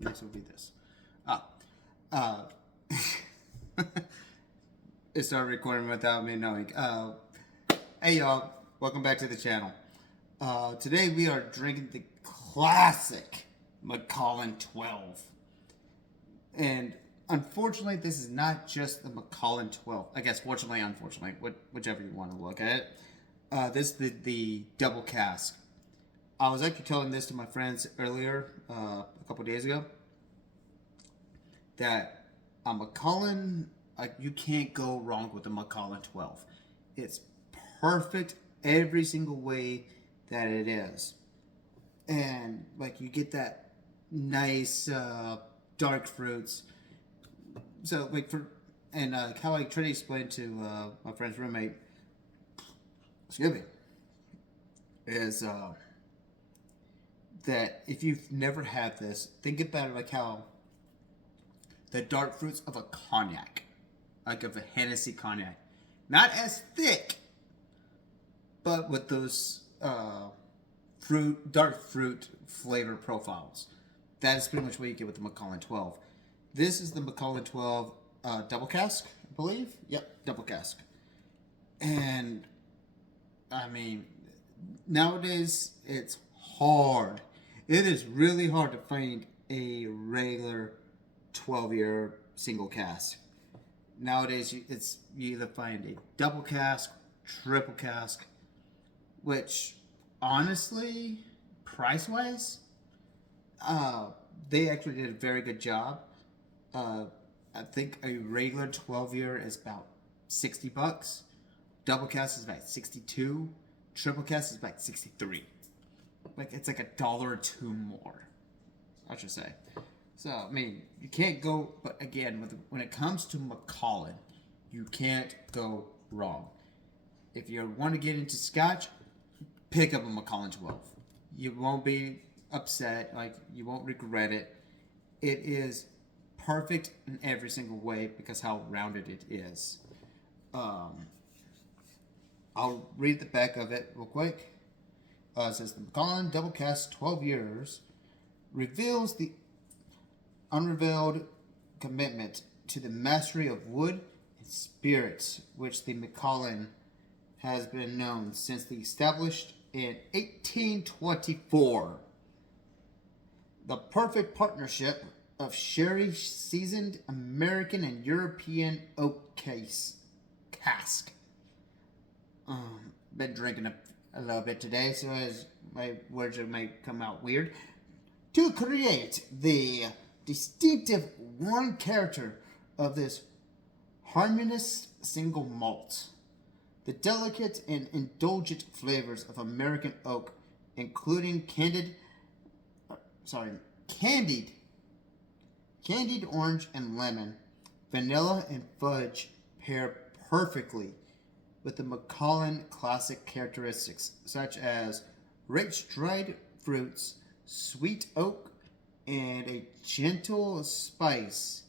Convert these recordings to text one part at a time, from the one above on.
next will be this. Uh, it started recording without me knowing. Hey y'all, welcome back to the channel. Today we are drinking the classic Macallan 12. And unfortunately, this is not just the Macallan 12. I guess fortunately, unfortunately, whichever you want to look at it. This is the double cask. I was actually telling this to my friends earlier, a couple days ago, that a Macallan, you can't go wrong with a Macallan 12. It's perfect every single way that it is. And like you get that nice dark fruits. So like how I try to explain to my friend's roommate, excuse me, is that if you've never had this, think about it like how the dark fruits of a cognac, like of a Hennessy cognac, not as thick, but with those dark fruit flavor profiles. That is pretty much what you get with the Macallan 12. This is the Macallan 12 double cask, I believe. Yep, double cask. And I mean, nowadays it's hard. It is really hard to find a regular 12-year single cask. Nowadays, you either find a double cask, triple cask, which honestly, price-wise, they actually did a very good job. I think a regular 12-year is about $60. Double cask is about 62. Triple cask is about 63. Like it's like $1 or $2 more, I should say. So I mean, you can't go. But again, when it comes to Macallan, you can't go wrong. If you want to get into Scotch, pick up a Macallan 12. You won't be upset. Like you won't regret it. It is perfect in every single way because how rounded it is. I'll read the back of it real quick. It says the Macallan double cask 12 years reveals the unrevealed commitment to the mastery of wood and spirits, which the Macallan has been known since the established in 1824. The perfect partnership of sherry seasoned American and European oak cask. Been drinking a little bit today, so as my words might come out weird, to create the distinctive warm character of this harmonious single malt. The delicate and indulgent flavors of American oak, including candied orange and lemon, vanilla and fudge, pair perfectly with the Macallan classic characteristics such as rich dried fruits, sweet oak, and a gentle spice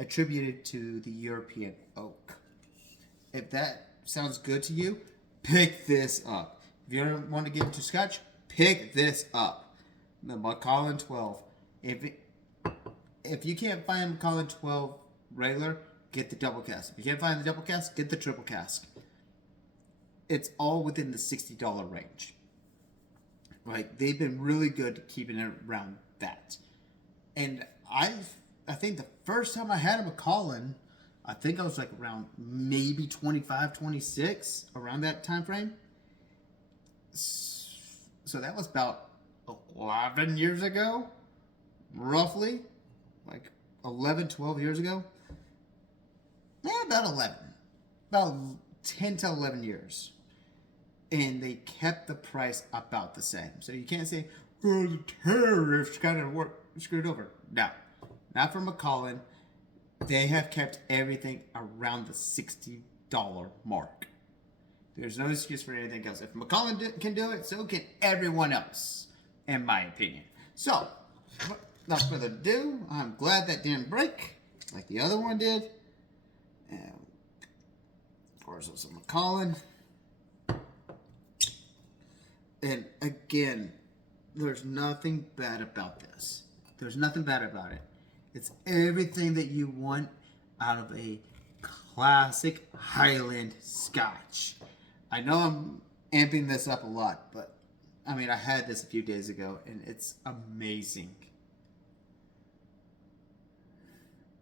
attributed to the European oak. If that sounds good to you, pick this up. If you ever want to get into Scotch, pick this up. The Macallan 12. If you can't find Macallan 12 regular, get the double cask. If you can't find the double cask, get the triple cask. It's all within the $60 range. Like they've been really good at keeping it around that. And I think the first time I had a Macallan, I think I was like around maybe 25, 26, around that time frame. So that was about 11 years ago, roughly. Like 11, 12 years ago. Yeah, about 11. About 10 to 11 years. And they kept the price about the same. So you can't say, oh, the tariffs kind of screwed over. No, not for Macallan. They have kept everything around the $60 mark. There's no excuse for anything else. If Macallan can do it, so can everyone else, in my opinion. So, without further ado, I'm glad that didn't break like the other one did. And of course, it's a Macallan. And again, there's nothing bad about this. There's nothing bad about it. It's everything that you want out of a classic Highland Scotch. I know I'm amping this up a lot, but I mean, I had this a few days ago, and it's amazing.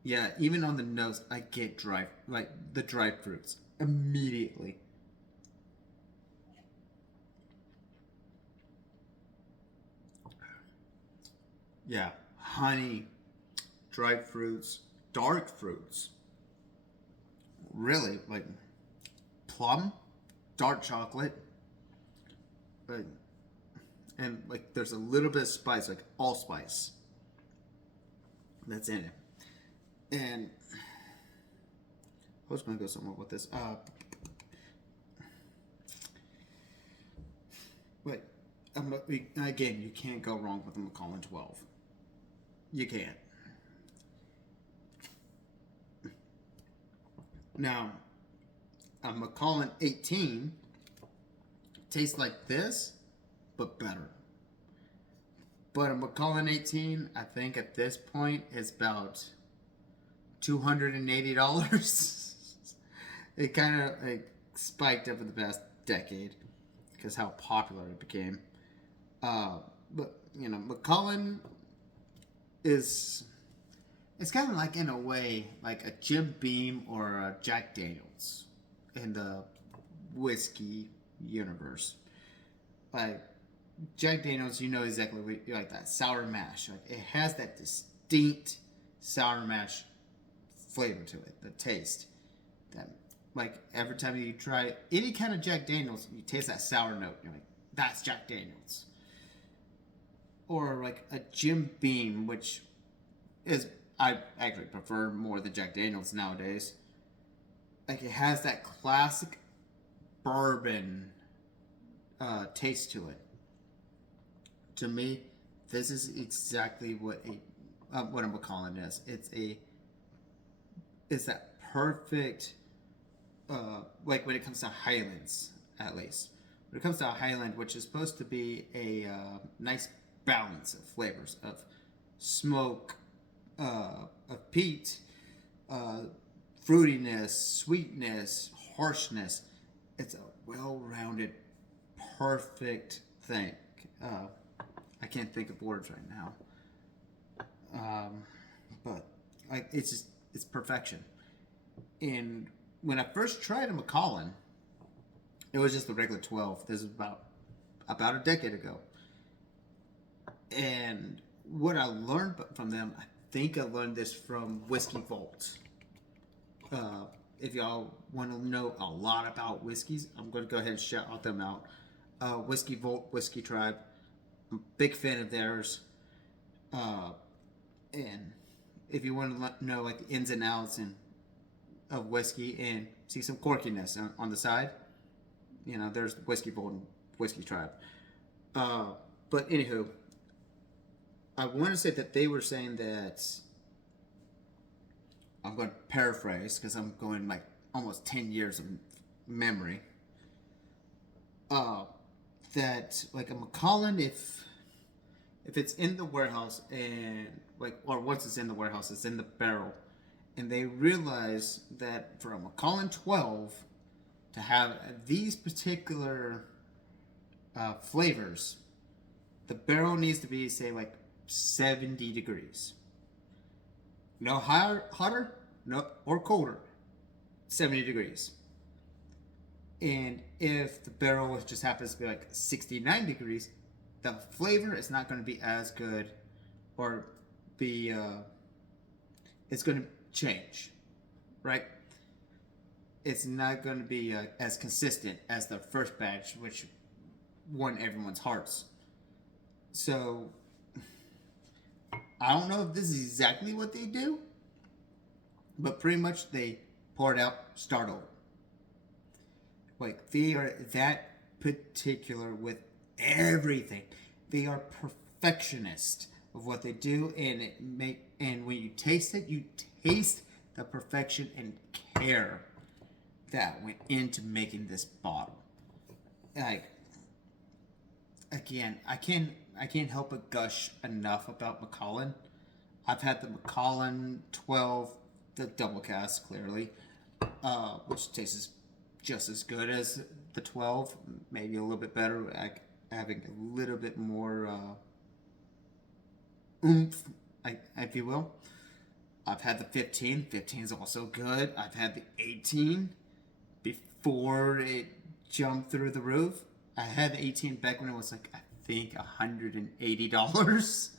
Yeah, even on the nose, I get the dried fruits immediately. Yeah, honey, dried fruits, dark fruits. Really, like plum, dark chocolate, like, and like there's a little bit of spice, like allspice, that's in it. And I was going to go somewhere with this. Wait, again, you can't go wrong with a Macallan 12. You can't. Now, a Macallan 18 tastes like this, but better. But a Macallan 18, I think at this point, is about $280. It kind of like spiked over the past decade because how popular it became. But you know, Macallan is it's kind of like in a way like a Jim Beam or a Jack Daniels in the whiskey universe. Like Jack Daniels, you know exactly what you like, that sour mash. Like it has that distinct sour mash flavor to it, the taste. That like every time you try any kind of Jack Daniels, you taste that sour note. You're like, that's Jack Daniels. Or like a Jim Beam, which is I actually prefer more the Jack Daniels nowadays. Like it has that classic bourbon taste to it. To me, this is exactly what a Macallan is. It's that perfect like when it comes to Highlands, at least. When it comes to a Highland, which is supposed to be a nice balance of flavors of smoke, of peat, fruitiness, sweetness, harshness. It's a well-rounded, perfect thing. I can't think of words right now, but like it's perfection. And when I first tried a Macallan, it was just the regular 12. This is about a decade ago. And what I learned from them, I think I learned this from Whiskey Vault. If y'all want to know a lot about whiskeys, I'm going to go ahead and shout them out. Whiskey Vault, Whiskey Tribe. I'm a big fan of theirs. And if you want to know like the ins and outs of whiskey and see some quirkiness on the side, you know, there's Whiskey Vault and Whiskey Tribe. But anywho, I want to say that they were saying that I'm going to paraphrase because I'm going like almost 10 years of memory. That like a Macallan, if it's in the warehouse and like, or once it's in the warehouse, it's in the barrel, and they realize that for a Macallan 12 to have these particular flavors, the barrel needs to be say like 70 degrees. No hotter, no or colder. 70 degrees. And if the barrel just happens to be like 69 degrees, the flavor is not going to be as good, or be it's going to change, right? It's not going to be as consistent as the first batch, which won everyone's hearts. So I don't know if this is exactly what they do, but pretty much they pour it out, start over. Like they are that particular with everything. They are perfectionist of what they do, and when you taste it, you taste the perfection and care that went into making this bottle. Like again, I can't help but gush enough about Macallan. I've had the Macallan 12, the double cast, clearly, which tastes just as good as the 12, maybe a little bit better, having a little bit more oomph, if you will. I've had the 15. 15 is also good. I've had the 18 before it jumped through the roof. I had the 18 back when it was like, I think, $180,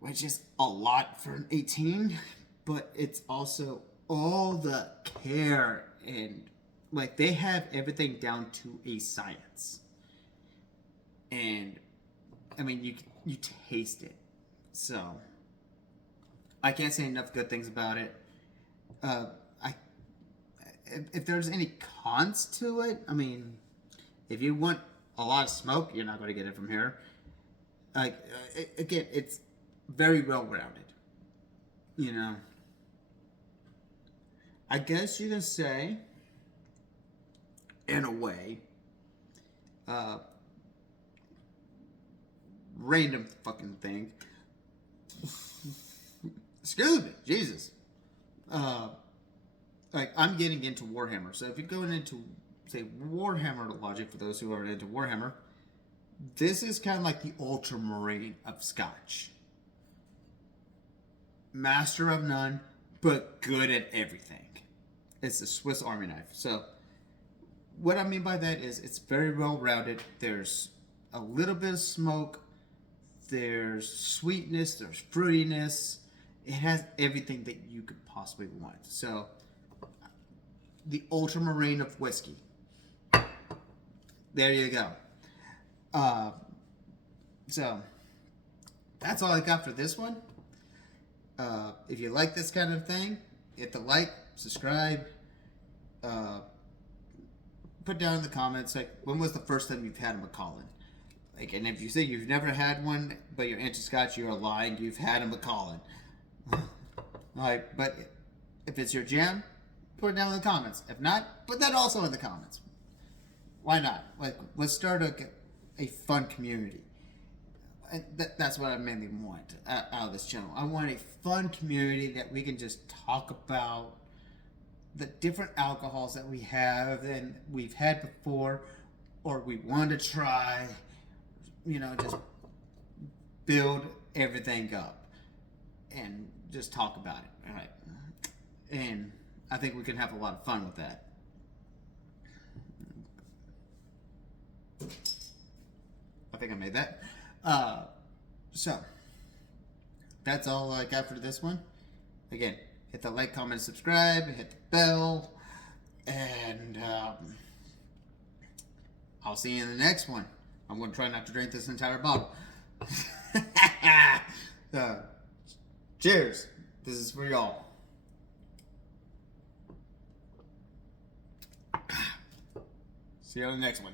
which is a lot for an 18, but it's also all the care and like they have everything down to a science. And I mean, you taste it. So I can't say enough good things about it. I if there's any cons to it, I mean, if you want a lot of smoke, you're not going to get it from here. Like again, it's very well rounded. You know, I guess you can say, in a way, random fucking thing. Excuse me, Jesus. Like I'm getting into Warhammer, so if you're going into say Warhammer logic for those who aren't into Warhammer, this is kind of like the ultramarine of Scotch. Master of none, but good at everything. It's a Swiss Army knife. So what I mean by that is it's very well rounded. There's a little bit of smoke. There's sweetness. There's fruitiness. It has everything that you could possibly want. So the ultramarine of whiskey. There you go. So that's all I got for this one. If you like this kind of thing, hit the like, subscribe, put down in the comments like when was the first time you've had a Macallan. Like, and if you say you've never had one, but you're anti-Scotch, you're lying. You've had a Macallan. Alright, but if it's your jam, put it down in the comments. If not, put that also in the comments. Why not? Like, let's start a fun community. And that's what I mainly want out of this channel. I want a fun community that we can just talk about the different alcohols that we have and we've had before, or we want to try. You know, just build everything up and just talk about it. All right. And I think we can have a lot of fun with that. I think I made that. So that's all I got for this one. Again, hit the like, comment, subscribe, hit the bell, and I'll see you in the next one. I'm going to try not to drink this entire bottle. Cheers. This is for y'all. See you on the next one.